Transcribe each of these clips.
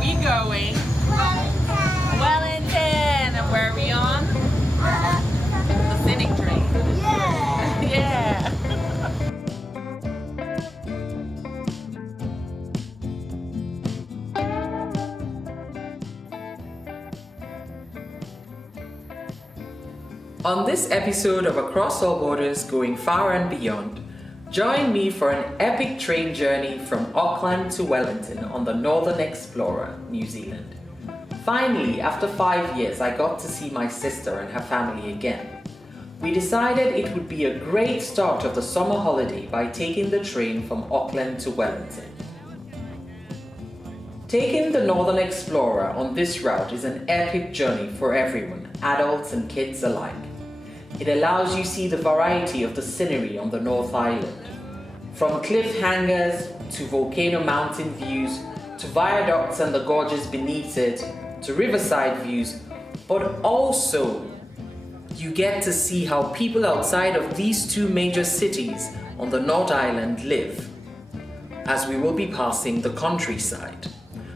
we going? Wellington. And where are we on? The scenic train. Yeah. Yeah. On this episode of Across All Borders Going Far and Beyond, join me for an epic train journey from Auckland to Wellington on the Northern Explorer, New Zealand. Finally, after 5 years, I got to see my sister and her family again. We decided it would be a great start of the summer holiday by taking the train from Auckland to Wellington. Taking the Northern Explorer on this route is an epic journey for everyone, adults and kids alike. It allows you to see the variety of the scenery on the North Island. From cliff hangers to volcano mountain views, to viaducts and the gorges beneath it, to riverside views, but also you get to see how people outside of these two major cities on the North Island live, as we will be passing the countryside.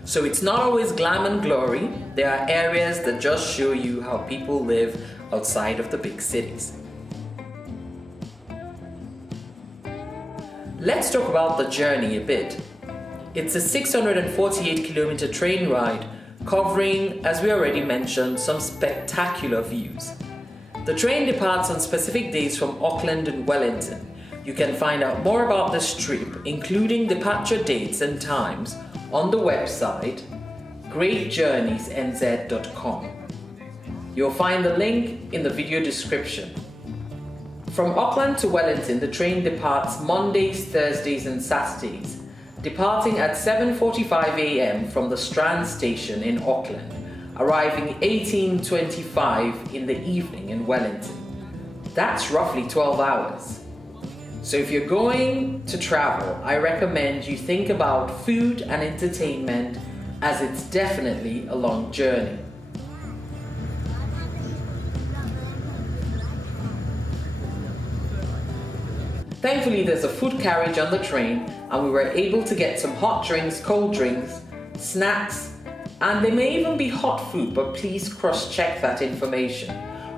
So it's not always glam and glory. There are areas that just show you how people live outside of the big cities. Let's talk about the journey a bit. It's a 648-kilometer train ride covering, as we already mentioned, some spectacular views. The train departs on specific days from Auckland and Wellington. You can find out more about this trip, including departure dates and times, on the website greatjourneysnz.com. You'll find the link in the video description. From Auckland to Wellington, the train departs Mondays, Thursdays and Saturdays, departing at 7:45 a.m. from the Strand station in Auckland, arriving 18:25 in the evening in Wellington. That's roughly 12 hours. So if you're going to travel, I recommend you think about food and entertainment, as it's definitely a long journey. Thankfully, there's a food carriage on the train, and we were able to get some hot drinks, cold drinks, snacks, and there may even be hot food, but please cross-check that information.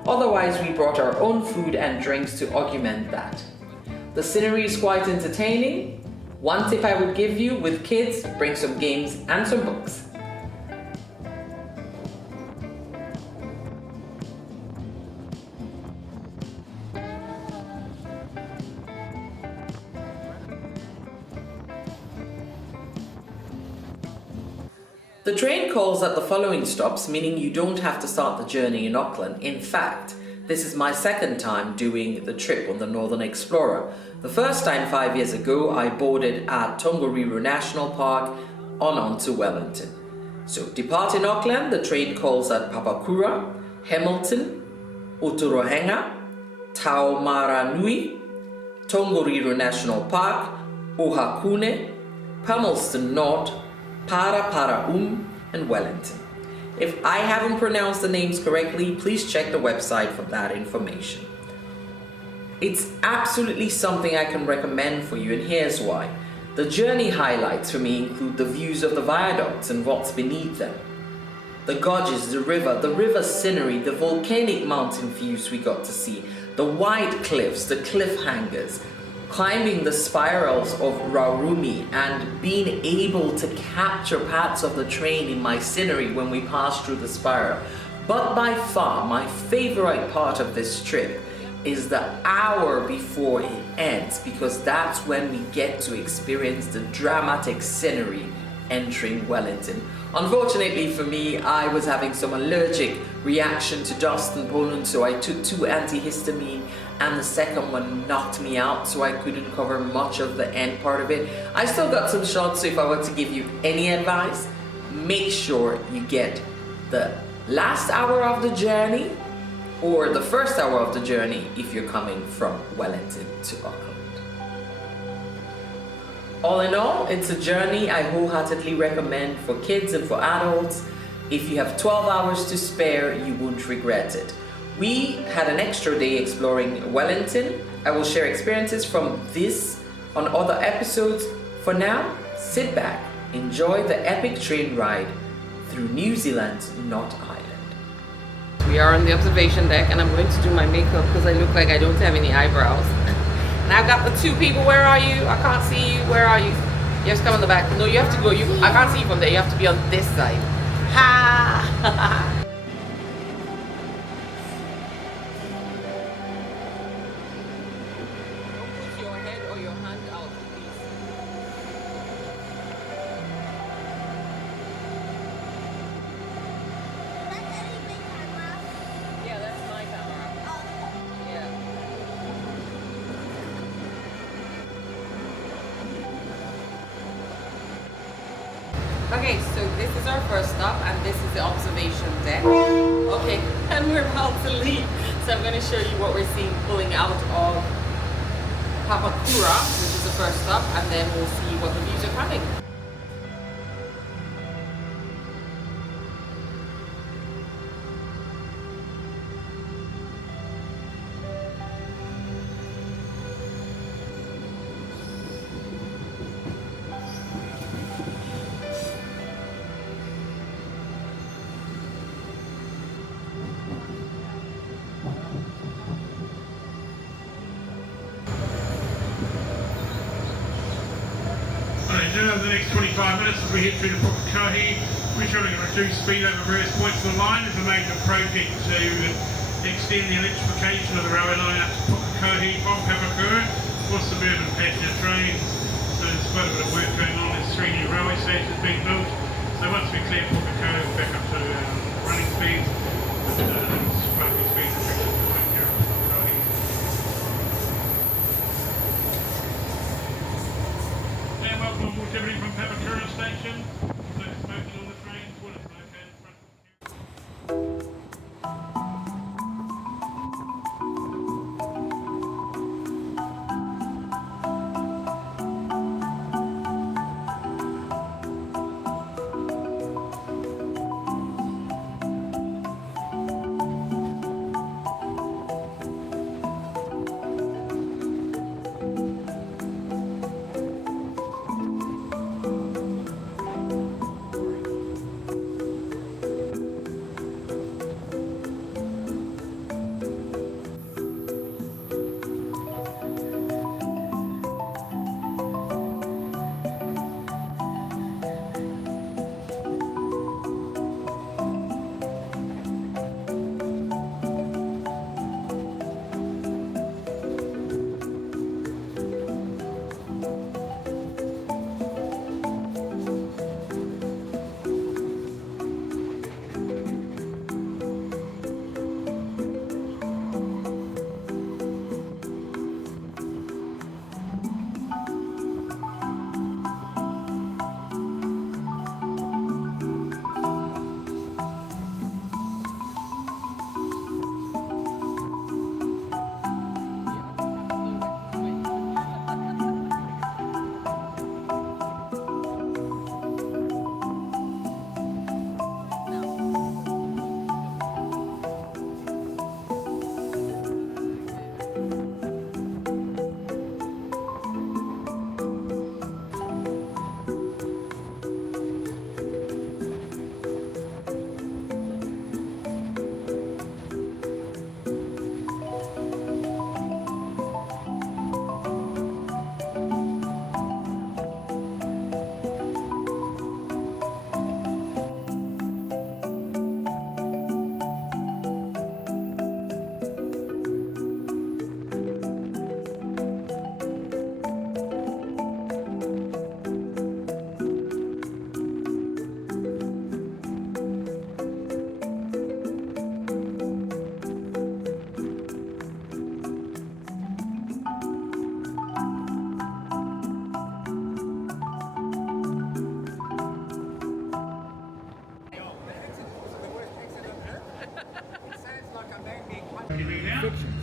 Otherwise, we brought our own food and drinks to augment that. The scenery is quite entertaining. One tip I would give you with kids, bring some games and some books. The train calls at the following stops, meaning you don't have to start the journey in Auckland. In fact, this is my second time doing the trip on the Northern Explorer. The first time 5 years ago, I boarded at Tongariro National Park on to Wellington. So departing Auckland, the train calls at Papakura, Hamilton, Otorohanga, Taumaranui, Tongariro National Park, Ohakune, Palmerston North, Paraparaumu and Wellington. If I haven't pronounced the names correctly, please check the website for that information. It's absolutely something I can recommend for you, and here's why. The journey highlights for me include the views of the viaducts and what's beneath them. The gorges, the river scenery, the volcanic mountain views we got to see, the white cliffs, the cliff hangers, climbing the spirals of Raurumi and being able to capture parts of the train in my scenery when we passed through the spiral. But by far, my favorite part of this trip is the hour before it ends, because that's when we get to experience the dramatic scenery entering Wellington. Unfortunately for me, I was having some allergic reaction to dust and pollen, so I took 2 antihistamine, and the second one knocked me out, so I couldn't cover much of the end part of it. I still got some shots, so if I were to give you any advice, make sure you get the last hour of the journey or the first hour of the journey if you're coming from Wellington to Auckland. All in all, it's a journey I wholeheartedly recommend for kids and for adults. If you have 12 hours to spare, you won't regret it. We had an extra day exploring Wellington. I will share experiences from this on other episodes. For now, sit back, enjoy the epic train ride through New Zealand's Knot Island. We are on the observation deck and I'm going to do my makeup because I look like I don't have any eyebrows. And I've got the two people. Where are you? I can't see you. Where are you? You have to come on the back. No, you have to go. I can't see you from there. You have to be on this side. Ha! Okay, so this is our first stop and this is the observation deck. Okay, and we're about to leave. So I'm going to show you what we're seeing pulling out of Papakura, which is the first stop, and then we'll see what the views are coming. Over the next 25 minutes as we hit through the Pukekohe, we're trying to reduce speed over various points of the line. It's a major project to extend the electrification of the railway line up to Pukekohe from Papakura for suburban passenger trains. So there's quite a bit of work going on. There's 3 new railway stations being built. So once we clear Pukekohe, we're back up to running speeds. It's quite a few speed restrictions going here at Pukekohe. And welcome on board everybody from Papakura Station. So smoking on the train, toilet located in front of the fiction.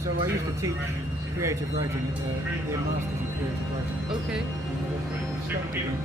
So I used to teach creative writing at the Masters in Creative Writing. Okay. And I stopped again.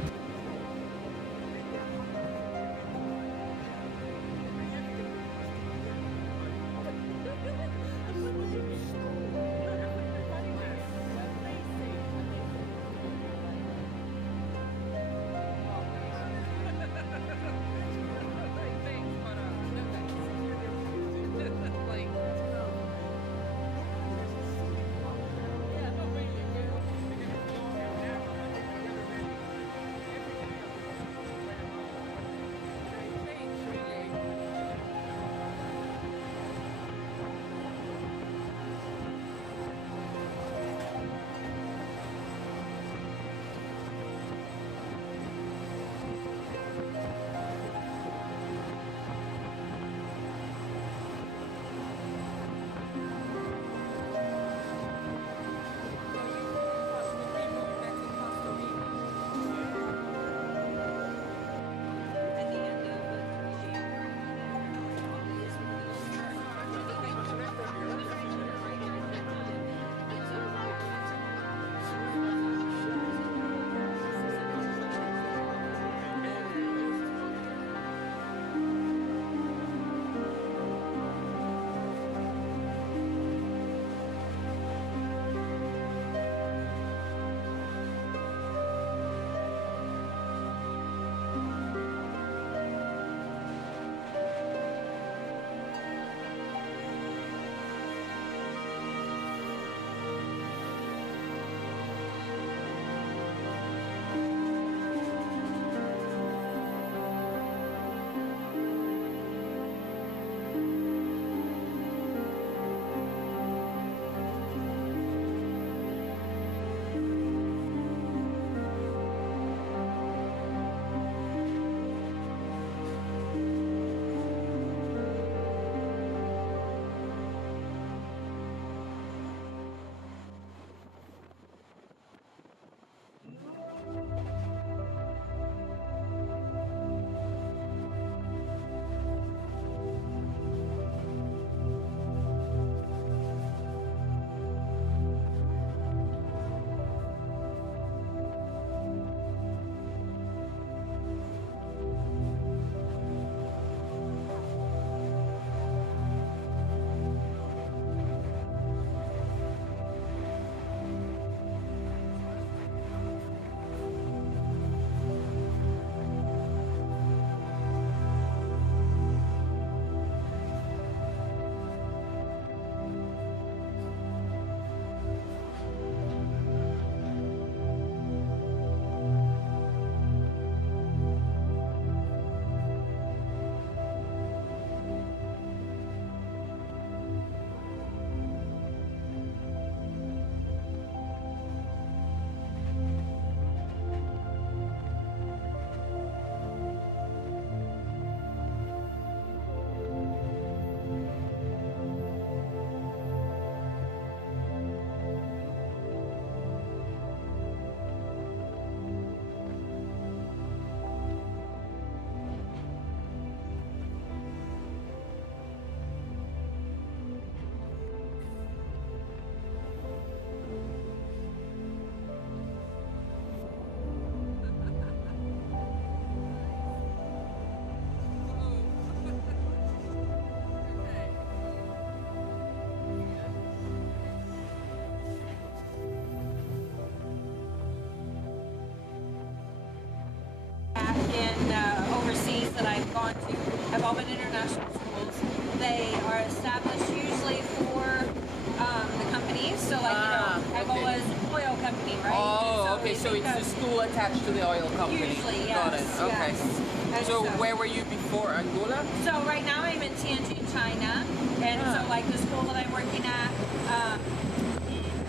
still attached to the oil company. Usually, Got yes, it. Okay. yes. And So where were you before Angola? So right now I'm in Tianjin, China, and so like the school that I'm working at,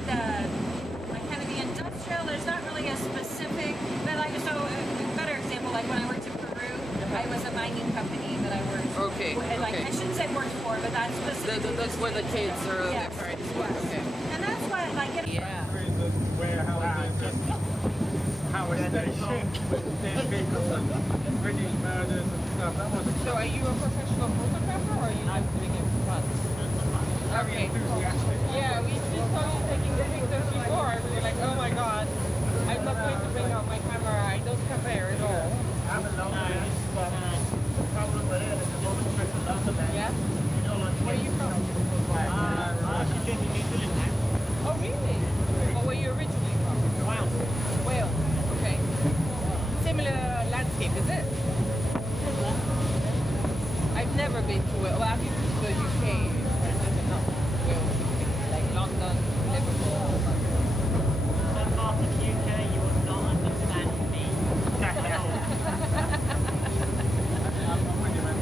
the like kind of the industrial. There's not really a specific, but like so a better example, like when I worked in Peru, I was a mining company that I worked. Okay. Like Okay. I shouldn't say worked for, but that's specifically. That's where the kids are. Yes. Their parents Yes. work. Okay. And that's what like. Yeah. Warehouses, power stations, British murders and stuff. That was So are you a professional photographer or are you just doing it for fun? Okay. enthusiastic. Yeah, we just saw you taking the pictures before and we were like, oh my god, I'm not going to bring out my camera. I don't compare at all. Have a long day. Travel over there, there's a lot of trips to London there. Yeah? You know, like, Where are you from? actually came to New Zealand now. Oh really? Or where you originally from? Wales. Wales. Okay. Similar landscape, is it? I've never been to Wales. Well, I've been to the UK. I never know Wales. Like London, Liverpool. Some part of the UK you would not understand me. I'm with you, man.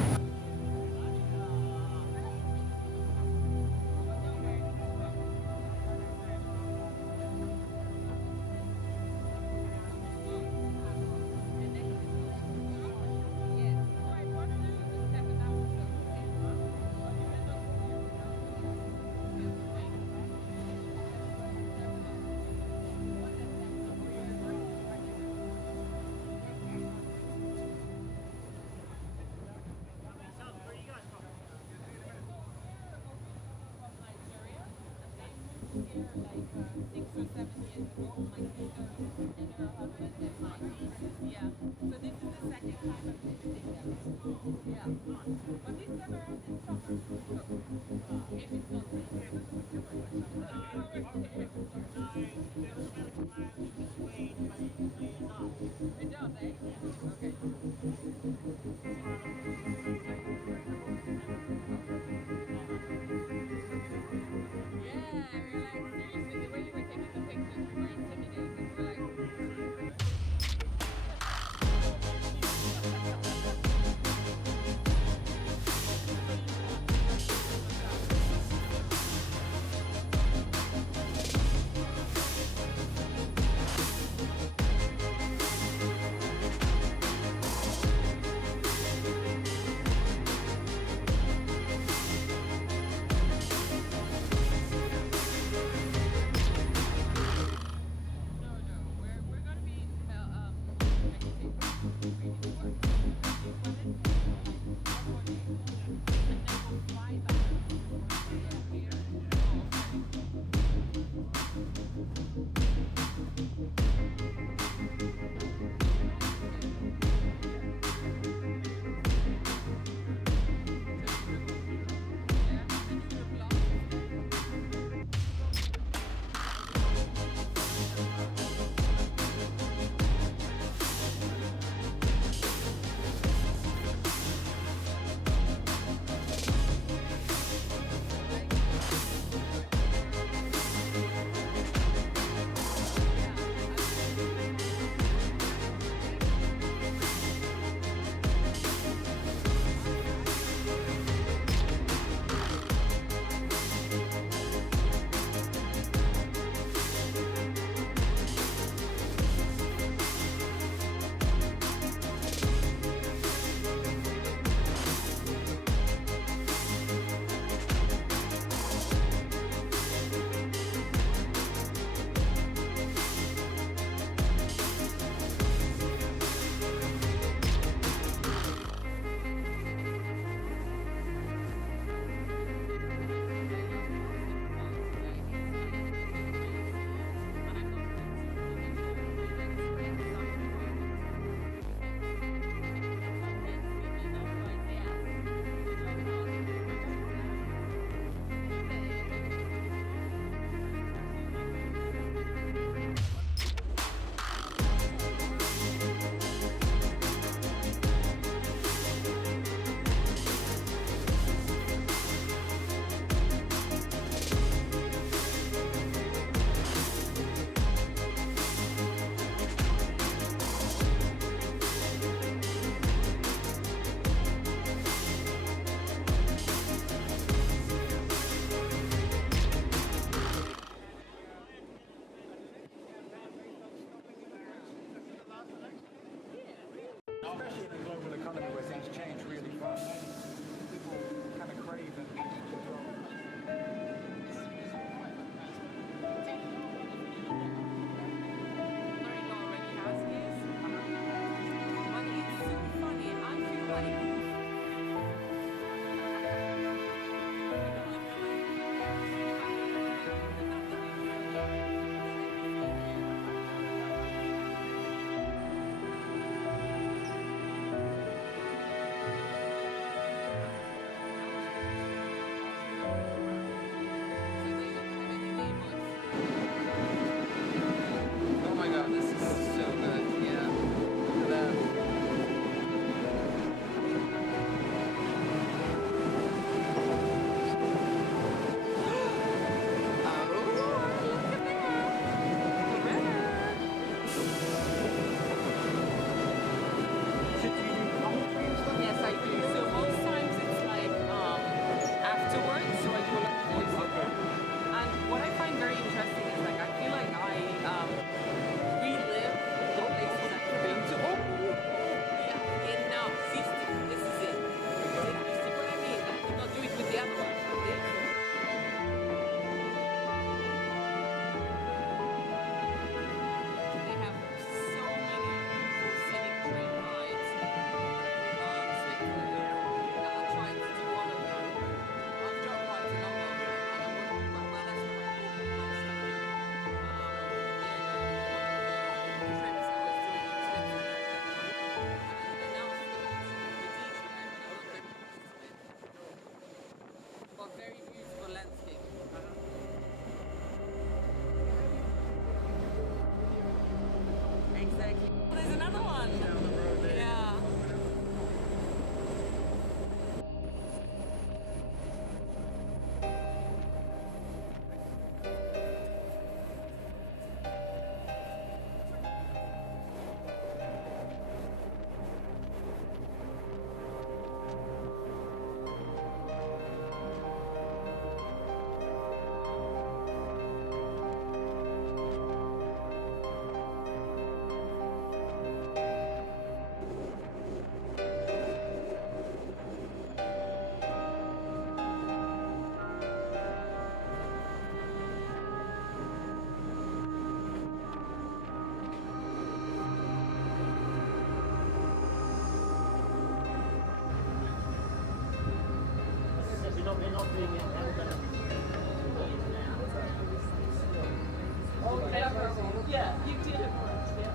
Yeah, you did it once. Yeah.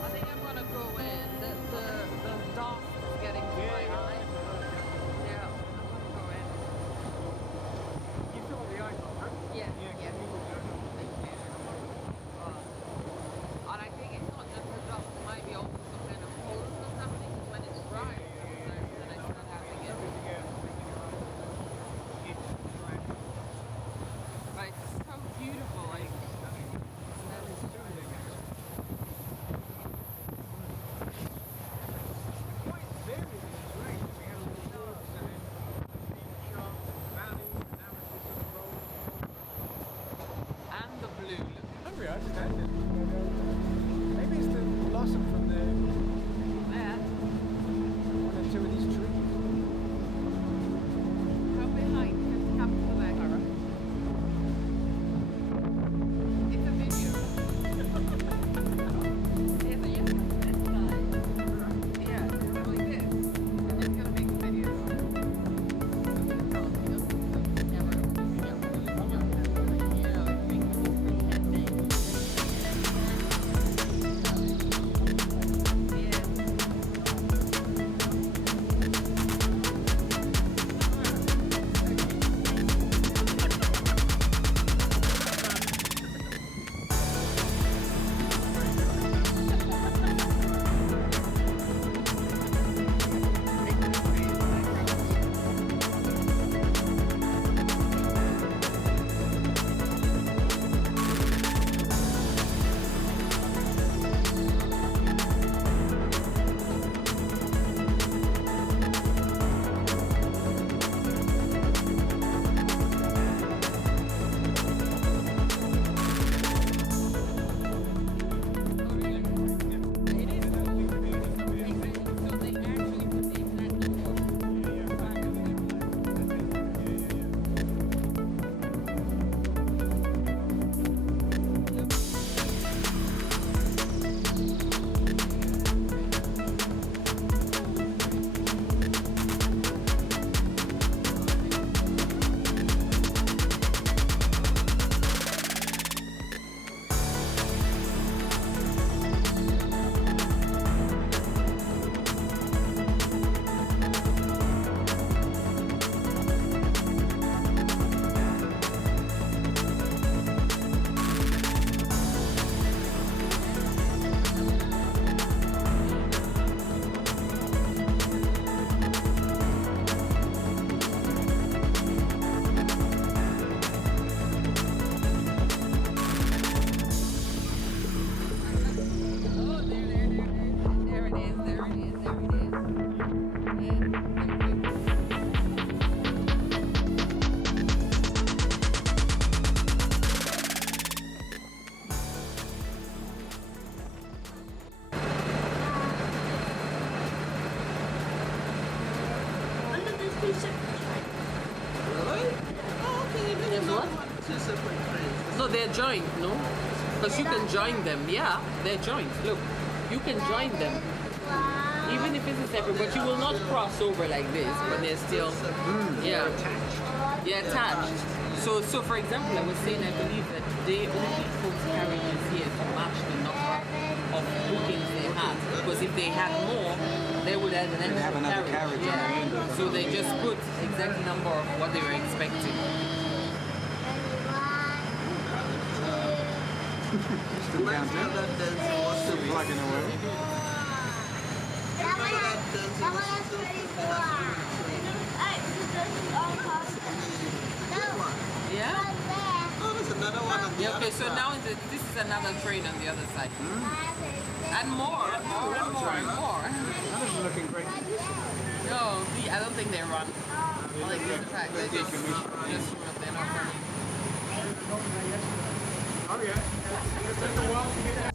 I think I'm gonna go in. The dog is getting quite high. Yeah, I'm gonna go in. You fill up the icon, huh? Yeah, Yeah, yeah. can you go down? Thank you. And I think it's not just the dust, it might be also some kind of cold or something, because when it's dry, sometimes then I start having it. But it's so beautiful, like, that is true. Quite varied in its range. We had a little woods and then sharp valley, and now it's this sort of roll. And the blue. Oh, yeah, I understand it. Maybe it's the blossom from the There. one or two of these trees. Come behind, just come to the back. It's a video. Yes, yes, this side. Yeah, it's like this. I'm just gonna make a video. No, they're joined, no? Because you can join them. Yeah, they're joined. Look, you can join them. Even if it's separate, but you will not cross over like this, but they're still, yeah, they're attached. So for example, I was saying, I believe that they only put carriages here to match the number of bookings they had. Because if they had more, they would have an extra have another carriage on the end of them. So they just put exact number of what they were expecting. Still counting. Still plugging away. Yeah? Oh, there's another one on the Yeah, okay, other so side. now this is another train on the other side. And more, and more, and more, and more. That is looking great. No, No, I don't think they run. Like this, in fact, they just run. They're not running. Oh yeah. It took a while to get that.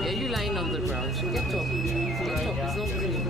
Yeah, you lying on the ground. Get up. Get up. It's not clean.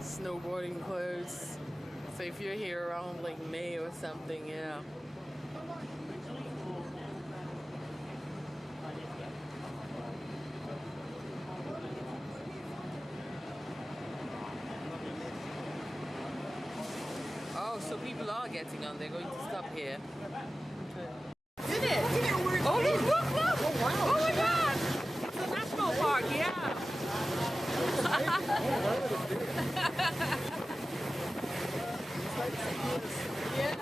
Snowboarding clothes. So if you're here around like May or something, yeah. Oh, so people are getting on. They're going to stop here. Did it? Oh, look, look, look! Oh, wow. Oh my God! It's a national park, yeah. Yeah.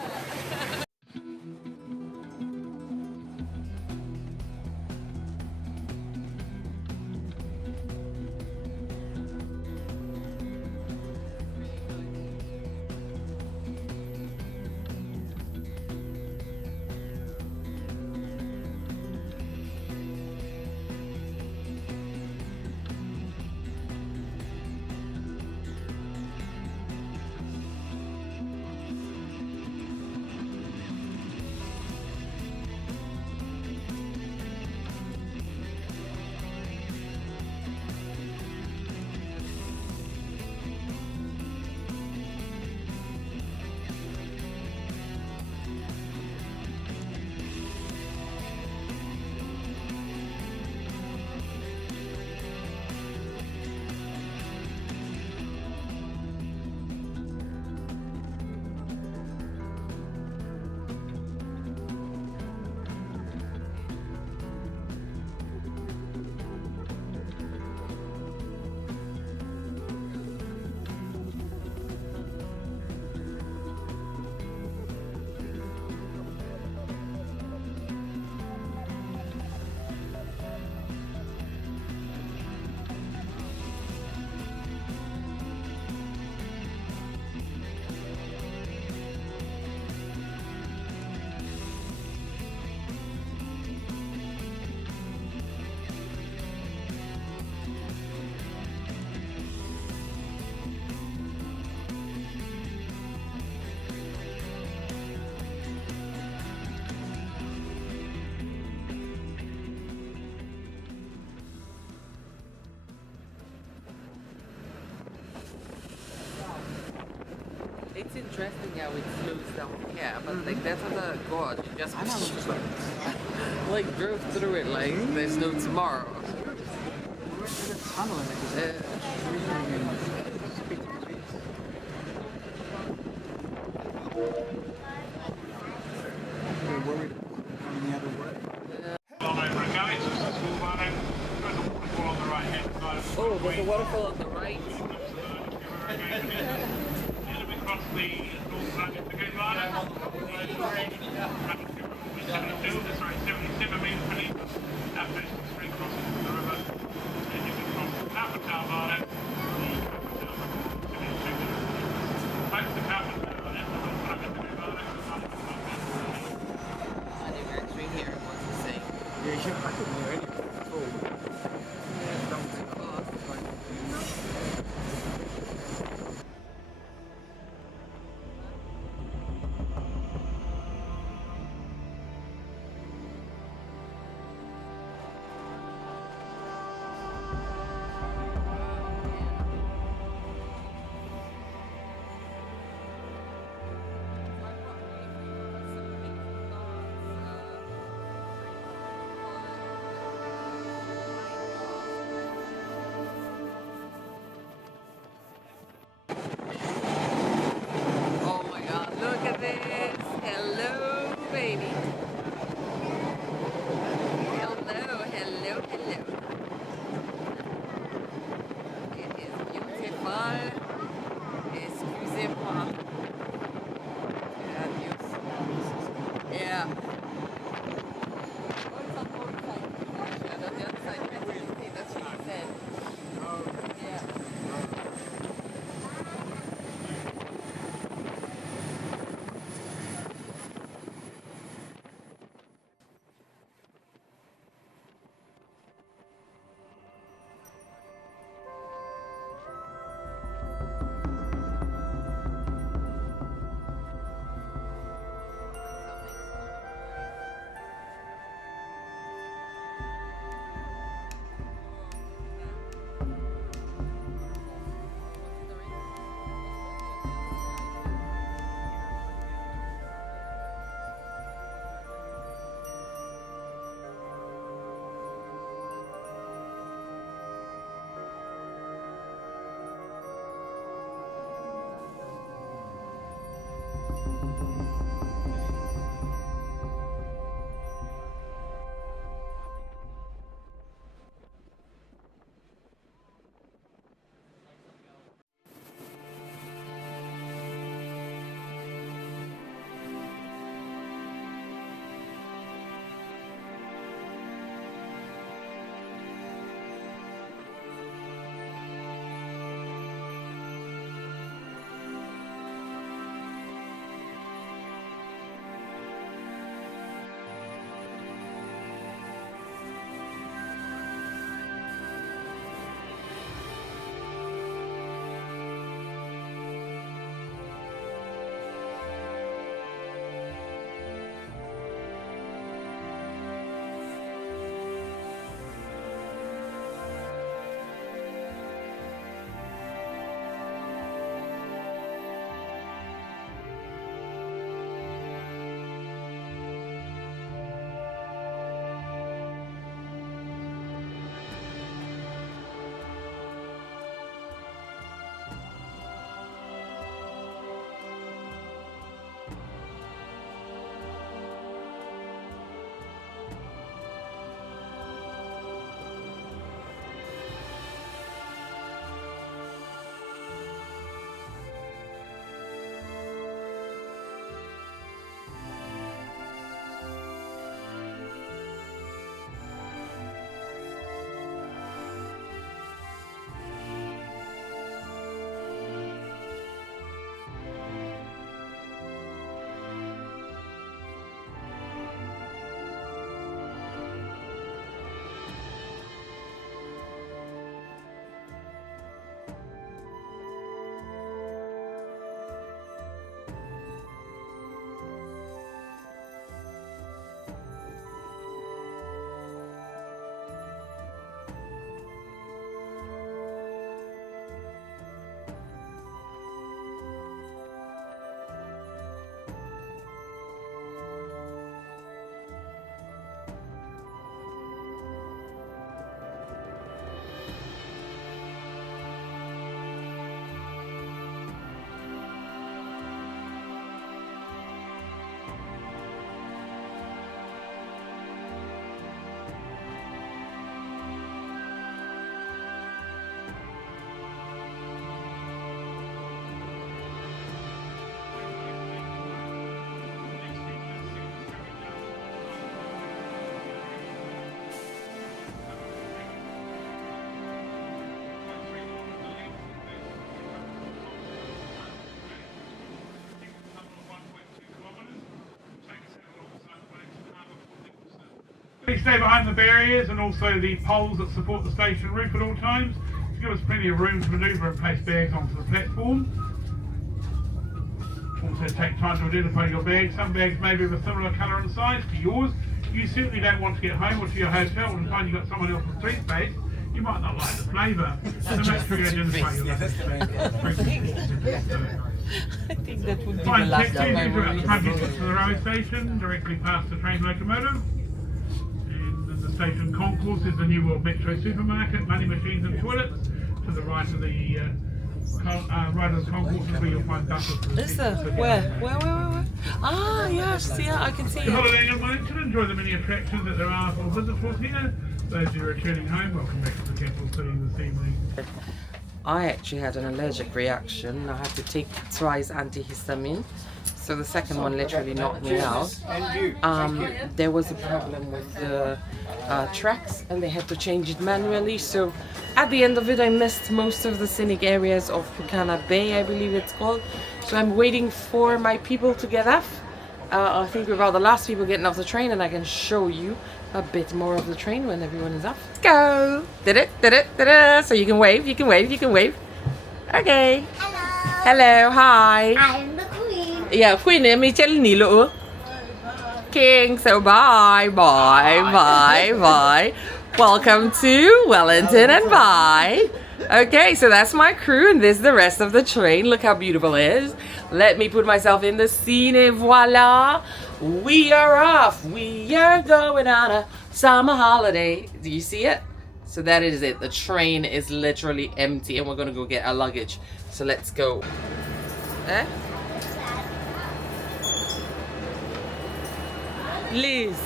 interesting how it slows down. Yeah, but like that's the gorge. You just I know, it's just like, like drove through it like there's no tomorrow. there's a tunnel in it. We're worried about going the other way. Well, over a gully, so it's a small one. There's a waterfall on the right hand side of the Oh, there's a waterfall on the right. Then we cross the North Atlantic Lagoon line. 77 metres beneath us. That finishes the street crossing of the river. And you can cross the Capitown Line. Back to the Capitown Line. And the North Atlantic Lagoon Line. I didn't actually hear what he's saying. Yeah, I couldn't hear anything at all. Please stay behind the barriers and also the poles that support the station roof at all times to give us plenty of room to manoeuvre and place bags onto the platform. Also take time to identify your bags. Some bags may be of a similar colour and size to yours. You certainly don't want to get home or to your hotel and find you've got someone else's toothpaste. You might not like the flavour. So make sure you identify your bags. I think that would be the Fine, last take time I two will to read the railway station, directly past the train locomotive. And in the station concourse is the New World Metro supermarket, money machines and toilets. To the right of the concourse is where you'll find buses. Is there? Where? Ah, yes, yeah, I can see If you're it. holidaying in Wellington, enjoy the many attractions that there are for visitors here. Those who are returning home, welcome back to the capital city this evening. I actually had an allergic reaction. I had to take twice antihistamine. So the second one literally knocked me out. There was a problem with the tracks and they had to change it manually. So at the end of it, I missed most of the scenic areas of Pucana Bay, I believe it's called. So I'm waiting for my people to get off. I think we're about the last people getting off the train, and I can show you a bit more of the train when everyone is off. Let's go! So you can wave, you can wave, you can wave. Okay. Hello, hi. I'm the queen. Yeah, Queen, me tell Nilo. King, so bye. Welcome to Wellington and bye. Okay, so that's my crew and this is the rest of the train. Look how beautiful it is. Let me put myself in the scene and voila. We are off. We are going on a summer holiday. Do you see it? So that is it. The train is literally empty and we're gonna go get our luggage. So let's go. Eh? Liz.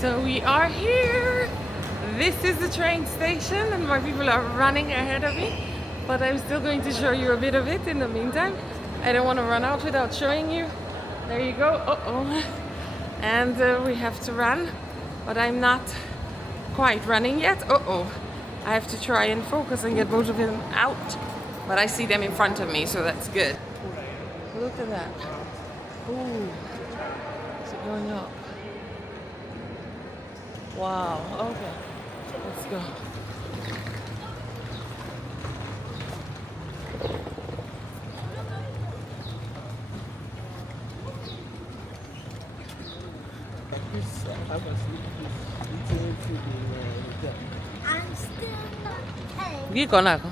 So we are here. This is the train station and my people are running ahead of me. But I'm still going to show you a bit of it in the meantime. I don't want to run out without showing you. There you go. Uh-oh. And we have to run. But I'm not quite running yet. Uh-oh. I have to try and focus and get both of them out. But I see them in front of me, so that's good. Look at that. Ooh. Is it going up? Wow. Okay. Let's go. I'm still not paying. Gigi ko na ako.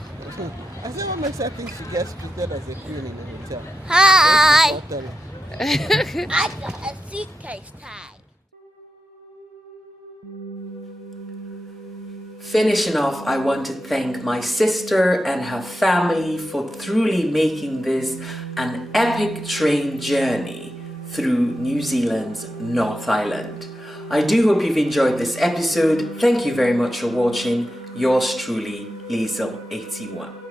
I said, what makes her think she gets treated as a queen in the hotel? Hi. Hotel. I got a suitcase tag. Finishing off, I want to thank my sister and her family for truly making this an epic train journey through New Zealand's North Island. I do hope you've enjoyed this episode. Thank you very much for watching. Yours truly, Liesl81.